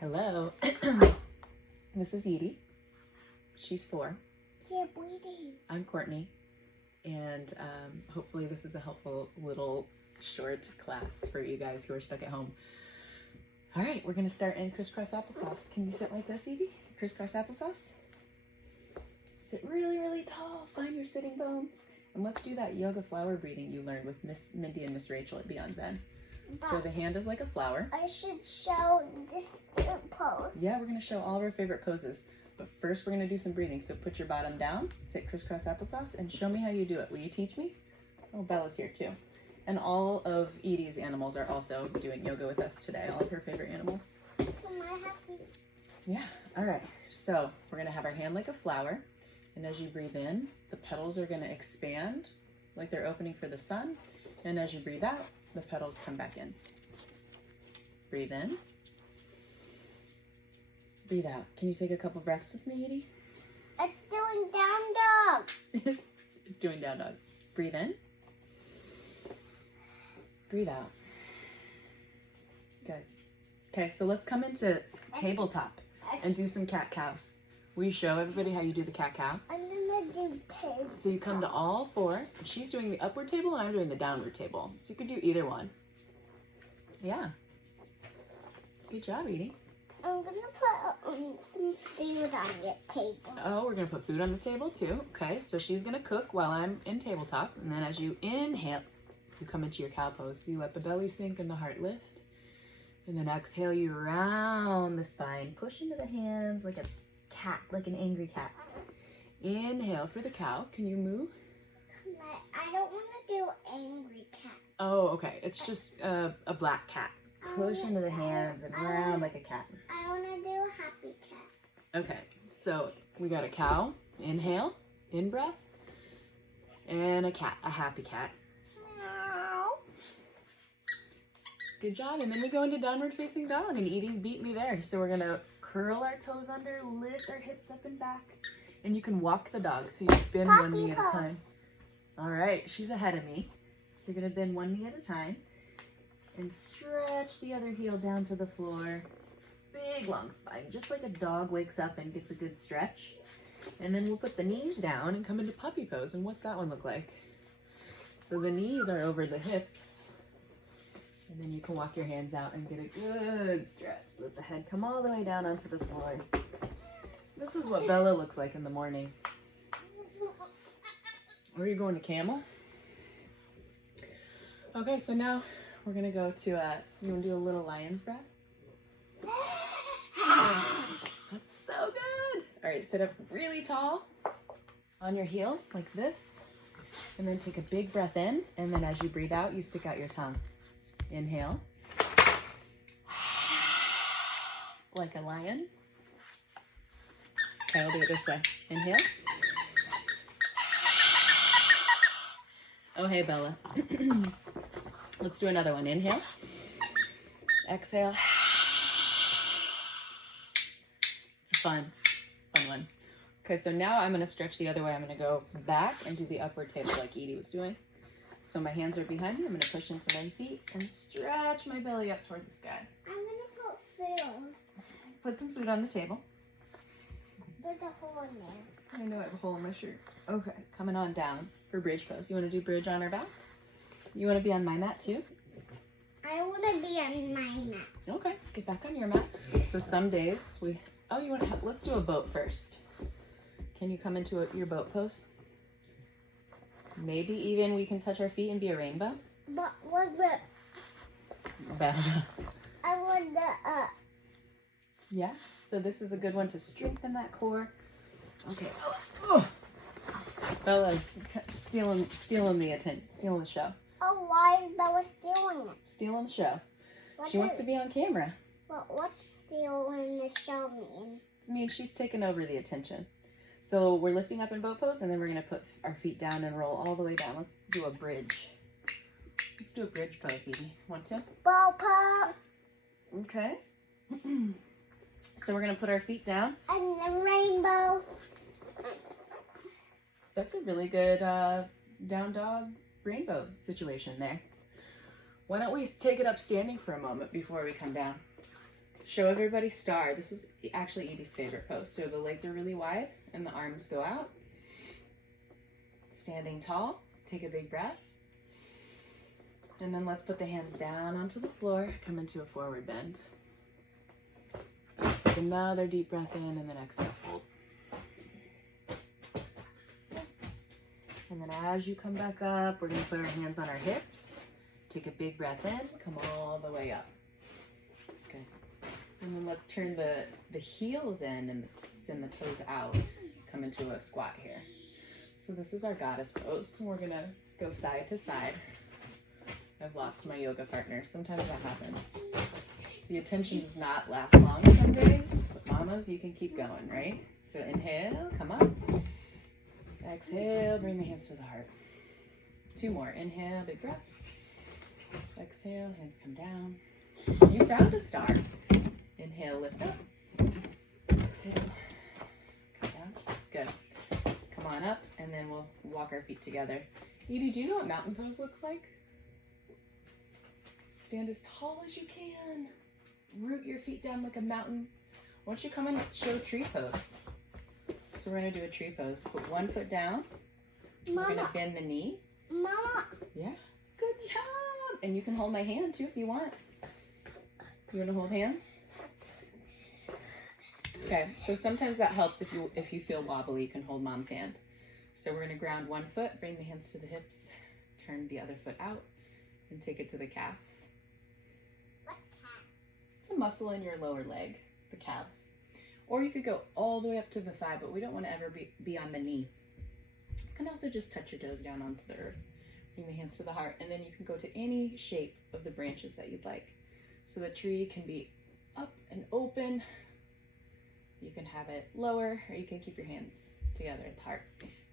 Hello. This is Edie. She's 4. You're bleeding. I'm Courtney. And hopefully this is a helpful little short class for you guys who are stuck at home. All right, we're gonna start in crisscross applesauce. Can you sit like this, Edie? Crisscross applesauce. Sit really, really tall. Find your sitting bones. And let's do that yoga flower breathing you learned with Miss Mindy and Miss Rachel at Beyond Zen. So the hand is like a flower. I should show this pose. Yeah, we're gonna show all of our favorite poses. But first we're gonna do some breathing. So put your bottom down, sit crisscross applesauce, and show me how you do it. Will you teach me? Oh, Bella's here too. And all of Edie's animals are also doing yoga with us today. All of her favorite animals. Am I happy? Yeah, all right. So we're gonna have our hand like a flower. And as you breathe in, the petals are gonna expand like they're opening for the sun. And as you breathe out, the petals come back in. Breathe in. Breathe out. Can you take a couple breaths with me, Edie? It's doing down dog. It's doing down dog. Breathe in. Breathe out. Good. Okay, so let's come into tabletop and do some cat cows. Will you show everybody how you do the cat cow? I'm gonna do table. So you come to all 4. She's doing the upward table and I'm doing the downward table. So you could do either one. Yeah. Good job, Edie. I'm gonna put some food on the table. Oh, we're gonna put food on the table too. Okay, so she's gonna cook while I'm in tabletop. And then as you inhale, you come into your cow pose. So you let the belly sink and the heart lift. And then exhale, you round the spine. Push into the hands like a cat, like an angry cat. Inhale for the cow. Can you move? I don't want to do angry cat. Oh, okay. It's just a black cat. Push into the hands and round like a cat. I want to do a happy cat. Okay, so we got a cow. Inhale, in breath. And a cat, a happy cat. Meow. Good job. And then we go into downward facing dog, and Edie's beat me there. So we're gonna curl our toes under, lift our hips up and back. And you can walk the dog, so you bend one knee at a time. All right, she's ahead of me. So you're gonna bend one knee at a time and stretch the other heel down to the floor. Big long spine, just like a dog wakes up and gets a good stretch. And then we'll put the knees down and come into puppy pose. And what's that one look like? So the knees are over the hips. And then you can walk your hands out and get a good stretch. Let the head come all the way down onto the floor. This is what Bella looks like in the morning. Or are you going to camel? Okay, so now we're gonna go to, you wanna do a little lion's breath? That's so good. All right, sit up really tall on your heels like this. And then take a big breath in. And then as you breathe out, you stick out your tongue. Inhale. Like a lion. Okay, I'll do it this way. Inhale. Oh, hey, Bella. Let's do another one. Inhale. Exhale. It's a fun one. Okay, so now I'm going to stretch the other way. I'm going to go back and do the upward table like Edie was doing. So my hands are behind me. I'm going to push into my feet and stretch my belly up toward the sky. I'm going to put food. Put some food on the table. There's a hole in there. I know I have a hole in my shirt. Okay, coming on down for bridge pose. You want to do bridge on our back? You want to be on my mat too? I want to be on my mat. Okay, get back on your mat. So some days let's do a boat first. Can you come into your boat pose? Maybe even we can touch our feet and be a rainbow. But what the... I want the... Yeah, so this is a good one to strengthen that core. Okay, Bella's stealing the attention, stealing the show. Oh, why is Bella stealing it? Stealing the show. She wants to be on camera. But what's stealing the show mean? It means she's taking over the attention. So we're lifting up in boat pose, and then we're going to put our feet down and roll all the way down. Let's do a bridge. Let's do a bridge pose, Edie. Want to? Ball pop. Okay. So we're going to put our feet down. And the rainbow. That's a really good down dog rainbow situation there. Why don't we take it up standing for a moment before we come down? Show everybody star. This is actually Edie's favorite pose. So the legs are really wide and the arms go out. Standing tall, take a big breath. And then let's put the hands down onto the floor, come into a forward bend. Take another deep breath in and then exhale, fold. And then as you come back up, we're gonna put our hands on our hips. Take a big breath in, come all the way up. Good. And then let's turn the heels in and the toes out. Come into a squat here. So this is our goddess pose. We're gonna go side to side. I've lost my yoga partner. Sometimes that happens. The attention does not last long some days, but mamas, you can keep going, right? So inhale, come up. Exhale, bring the hands to the heart. 2 more. Inhale, big breath. Exhale, hands come down. You found a star. Inhale, lift up. Exhale, come down. Good. Come on up, and then we'll walk our feet together. Edie, do you know what mountain pose looks like? Stand as tall as you can. Root your feet down like a mountain. Why don't you come and show tree pose? So we're gonna do a tree pose. Put 1 foot down. Mama. We're gonna bend the knee. Mama. Yeah, good job. And you can hold my hand too if you want. You wanna hold hands? Okay, so sometimes that helps if you feel wobbly, you can hold mom's hand. So we're gonna ground 1 foot, bring the hands to the hips, turn the other foot out, and take it to the calf. What's calf? It's a muscle in your lower leg, the calves. Or you could go all the way up to the thigh, but we don't want to ever be on the knee. You can also just touch your toes down onto the earth. Bring the hands to the heart, and then you can go to any shape of the branches that you'd like. So the tree can be up and open. You can have it lower, or you can keep your hands together at the heart.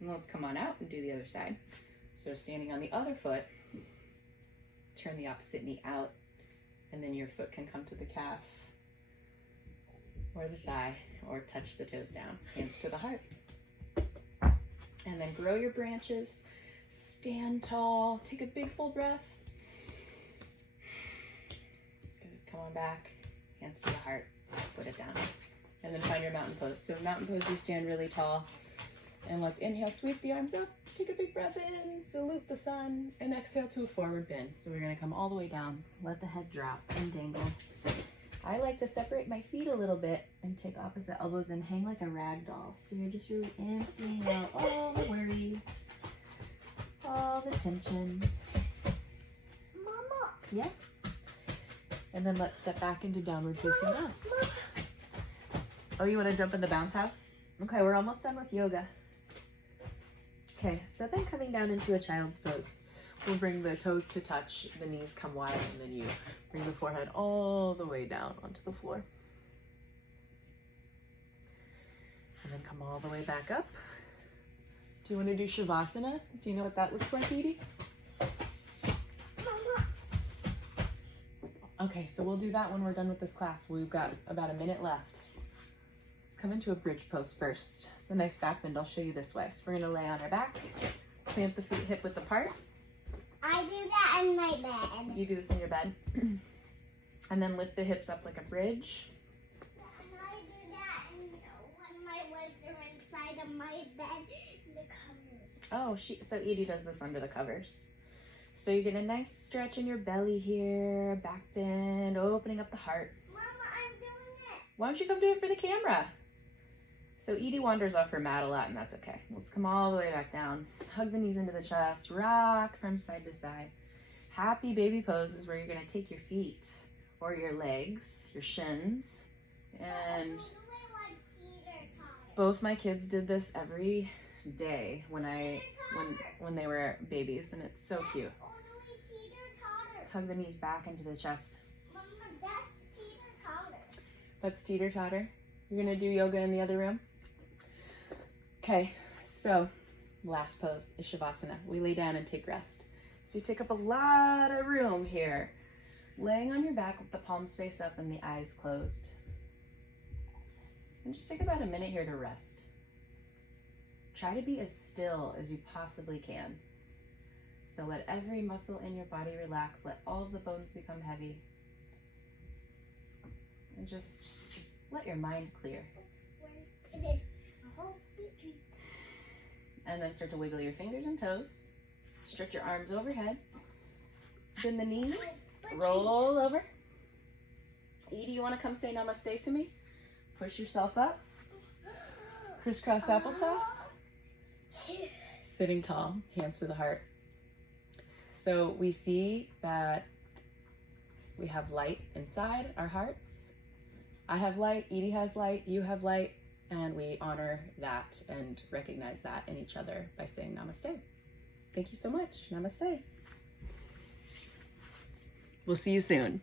And let's come on out and do the other side. So standing on the other foot, turn the opposite knee out, and then your foot can come to the calf or the thigh, or touch the toes down, hands to the heart. And then grow your branches, stand tall, take a big full breath. Good, come on back, hands to the heart, put it down. And then find your mountain pose. So mountain pose, you stand really tall. And let's inhale, sweep the arms up, take a big breath in, salute the sun, and exhale to a forward bend. So we're gonna come all the way down, let the head drop and dangle. I like to separate my feet a little bit and take opposite elbows and hang like a rag doll. So you're just really emptying out all the worry, all the tension. Mama. Yeah. And then let's step back into downward facing dog. Oh, you want to jump in the bounce house? Okay, we're almost done with yoga. Okay, so then coming down into a child's pose. We'll bring the toes to touch, the knees come wide, and then you bring the forehead all the way down onto the floor. And then come all the way back up. Do you want to do Shavasana? Do you know what that looks like, Edie? Mama. Okay, so we'll do that when we're done with this class. We've got about a minute left. Let's come into a bridge pose first. It's a nice back bend. I'll show you this way. So we're going to lay on our back, plant the feet hip width apart. I do that in my bed. You do this in your bed. And then lift the hips up like a bridge. And I do that when my legs are inside of my bed, the covers. Oh, so Edie does this under the covers. So you get a nice stretch in your belly here, back bend, opening up the heart. Mama, I'm doing it. Why don't you come do it for the camera? So Edie wanders off her mat a lot, and that's okay. Let's come all the way back down. Hug the knees into the chest, rock from side to side. Happy baby pose is where you're gonna take your feet or your legs, your shins, and both my kids did this every day when they were babies, and it's so cute. Hug the knees back into the chest. Mama, that's teeter-totter. That's teeter-totter. You're gonna do yoga in the other room? Okay, so last pose is Shavasana. We lay down and take rest. So you take up a lot of room here. Laying on your back with the palms face up and the eyes closed. And just take about a minute here to rest. Try to be as still as you possibly can. So let every muscle in your body relax. Let all of the bones become heavy. and just let your mind clear. It is a whole beach. And then start to wiggle your fingers and toes. Stretch your arms overhead. Bend the knees. Roll over. Edie, you want to come say namaste to me? Push yourself up. Crisscross applesauce. Sitting tall, hands to the heart. So we see that we have light inside our hearts. I have light, Edie has light, you have light, and we honor that and recognize that in each other by saying namaste. Thank you so much. Namaste. We'll see you soon.